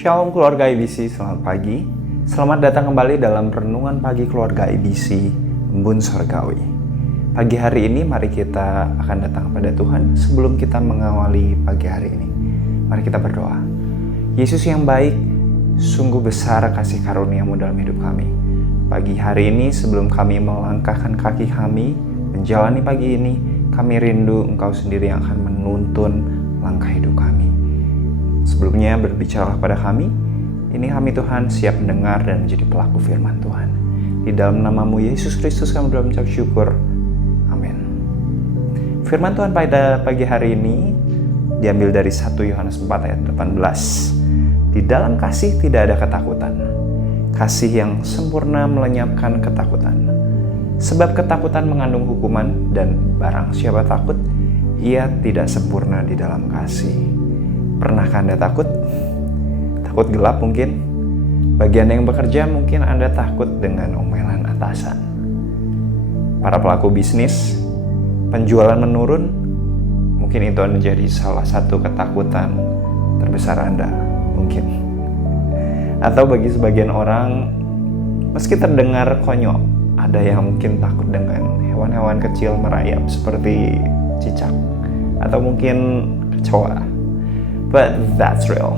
Shalom keluarga IBC, selamat pagi. Selamat datang kembali dalam Renungan Pagi Keluarga IBC, Embun Surgawi. Pagi hari ini mari kita akan datang kepada Tuhan. Sebelum kita mengawali pagi hari ini, mari kita berdoa. Yesus yang baik, sungguh besar kasih karunia-Mu dalam hidup kami. Pagi hari ini sebelum kami melangkahkan kaki kami menjalani pagi ini, kami rindu Engkau sendiri yang akan menuntun langkah hidup kami. Sebelumnya berbicara kepada kami, ini kami Tuhan siap mendengar dan menjadi pelaku firman Tuhan. Di dalam nama-Mu Yesus Kristus kami berdoa mengucap syukur. Amin. Firman Tuhan pada pagi hari ini diambil dari 1 Yohanes 4 ayat 18. Di dalam kasih tidak ada ketakutan. Kasih yang sempurna melenyapkan ketakutan. Sebab ketakutan mengandung hukuman, dan barang siapa takut, ia tidak sempurna di dalam kasih. Pernahkah Anda takut? Takut gelap mungkin? Bagi Anda yang bekerja mungkin Anda takut dengan omelan atasan. Para pelaku bisnis, penjualan menurun, mungkin itu menjadi salah satu ketakutan terbesar Anda, mungkin. Atau bagi sebagian orang, meski terdengar konyol, ada yang mungkin takut dengan hewan-hewan kecil merayap seperti cicak, atau mungkin kecoa. But that's real.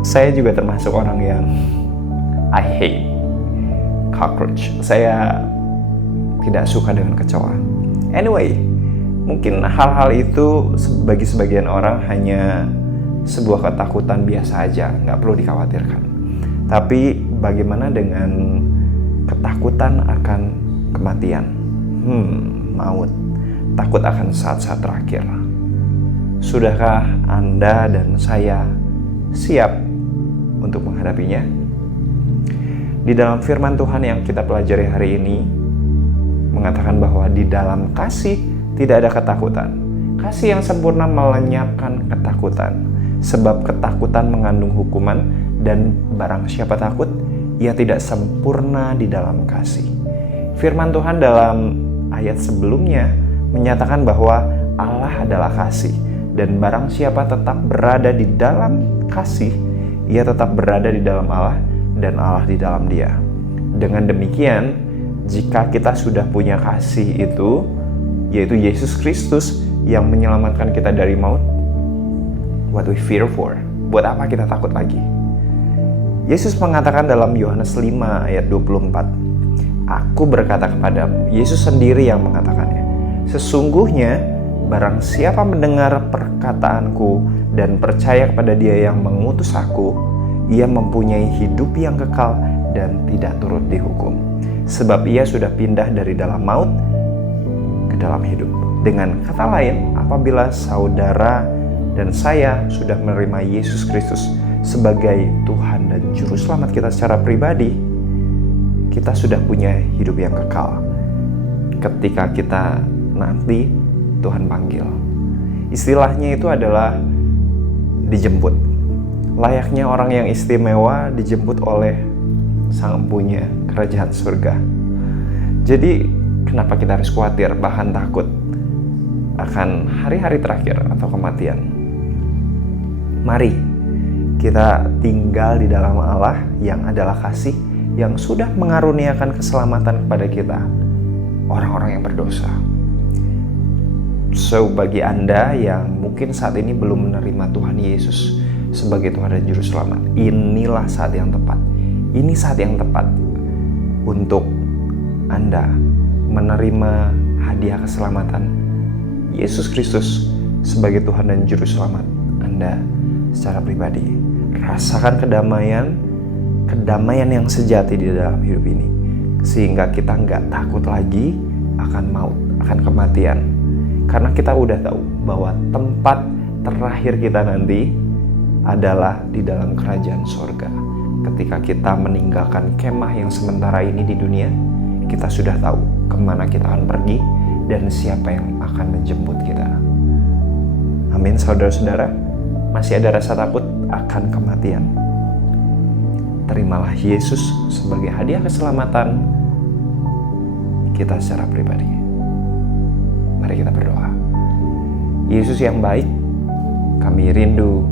Saya juga termasuk orang yang I hate cockroach. Saya tidak suka dengan kecoa. Anyway, mungkin hal-hal itu bagi sebagian orang hanya sebuah ketakutan biasa aja, nggak perlu dikhawatirkan. Tapi bagaimana dengan ketakutan akan kematian? Maut. Takut akan saat-saat terakhir. Sudahkah Anda dan saya siap untuk menghadapinya? Di dalam firman Tuhan yang kita pelajari hari ini mengatakan bahwa di dalam kasih tidak ada ketakutan. Kasih yang sempurna melenyapkan ketakutan. Sebab ketakutan mengandung hukuman, dan barang siapa takut, ia tidak sempurna di dalam kasih. Firman Tuhan dalam ayat sebelumnya menyatakan bahwa Allah adalah kasih. Dan barang siapa tetap berada di dalam kasih, ia tetap berada di dalam Allah, dan Allah di dalam dia. Dengan demikian, jika kita sudah punya kasih itu, yaitu Yesus Kristus yang menyelamatkan kita dari maut, what we fear for? Buat apa kita takut lagi? Yesus mengatakan dalam Yohanes 5 ayat 24, Aku berkata kepadamu, Yesus sendiri yang mengatakannya, sesungguhnya barang siapa mendengar perkataanku dan percaya kepada Dia yang mengutus aku, ia mempunyai hidup yang kekal dan tidak turut dihukum. Sebab ia sudah pindah dari dalam maut ke dalam hidup. Dengan kata lain, apabila saudara dan saya sudah menerima Yesus Kristus sebagai Tuhan dan Juru Selamat kita secara pribadi, kita sudah punya hidup yang kekal. Ketika kita nanti Tuhan panggil, istilahnya itu adalah dijemput. Layaknya orang yang istimewa dijemput oleh Sang Empunya kerajaan surga. Jadi kenapa kita harus khawatir, bahkan takut akan hari-hari terakhir atau kematian? Mari kita tinggal di dalam Allah yang adalah kasih, yang sudah mengaruniakan keselamatan kepada kita, orang-orang yang berdosa. So, bagi Anda yang mungkin saat ini belum menerima Tuhan Yesus sebagai Tuhan dan Juru Selamat, inilah saat yang tepat. Ini saat yang tepat untuk Anda menerima hadiah keselamatan Yesus Kristus sebagai Tuhan dan Juru Selamat Anda secara pribadi. Rasakan kedamaian yang sejati di dalam hidup ini, sehingga kita nggak takut lagi akan maut, akan kematian. Karena kita udah tahu bahwa tempat terakhir kita nanti adalah di dalam kerajaan surga. Ketika kita meninggalkan kemah yang sementara ini di dunia, kita sudah tahu kemana kita akan pergi dan siapa yang akan menjemput kita. Amin, saudara-saudara. Masih ada rasa takut akan kematian? Terimalah Yesus sebagai hadiah keselamatan kita secara pribadi. Mari kita berdoa. Yesus yang baik, kami rindu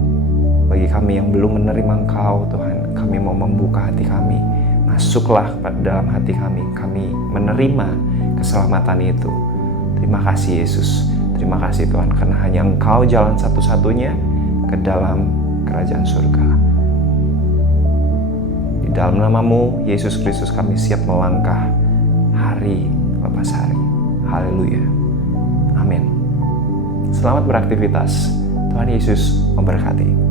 Bagi kami yang belum menerima Engkau, Tuhan, kami mau membuka hati kami. Masuklah pada dalam hati kami. Kami menerima keselamatan itu. Terima kasih Yesus. Terima kasih Tuhan, karena hanya Engkau jalan satu-satunya ke dalam kerajaan surga. Di dalam nama-Mu, Yesus Kristus, kami siap melangkah hari lepas hari. Haleluya. Amin. Selamat beraktivitas. Tuhan Yesus memberkati.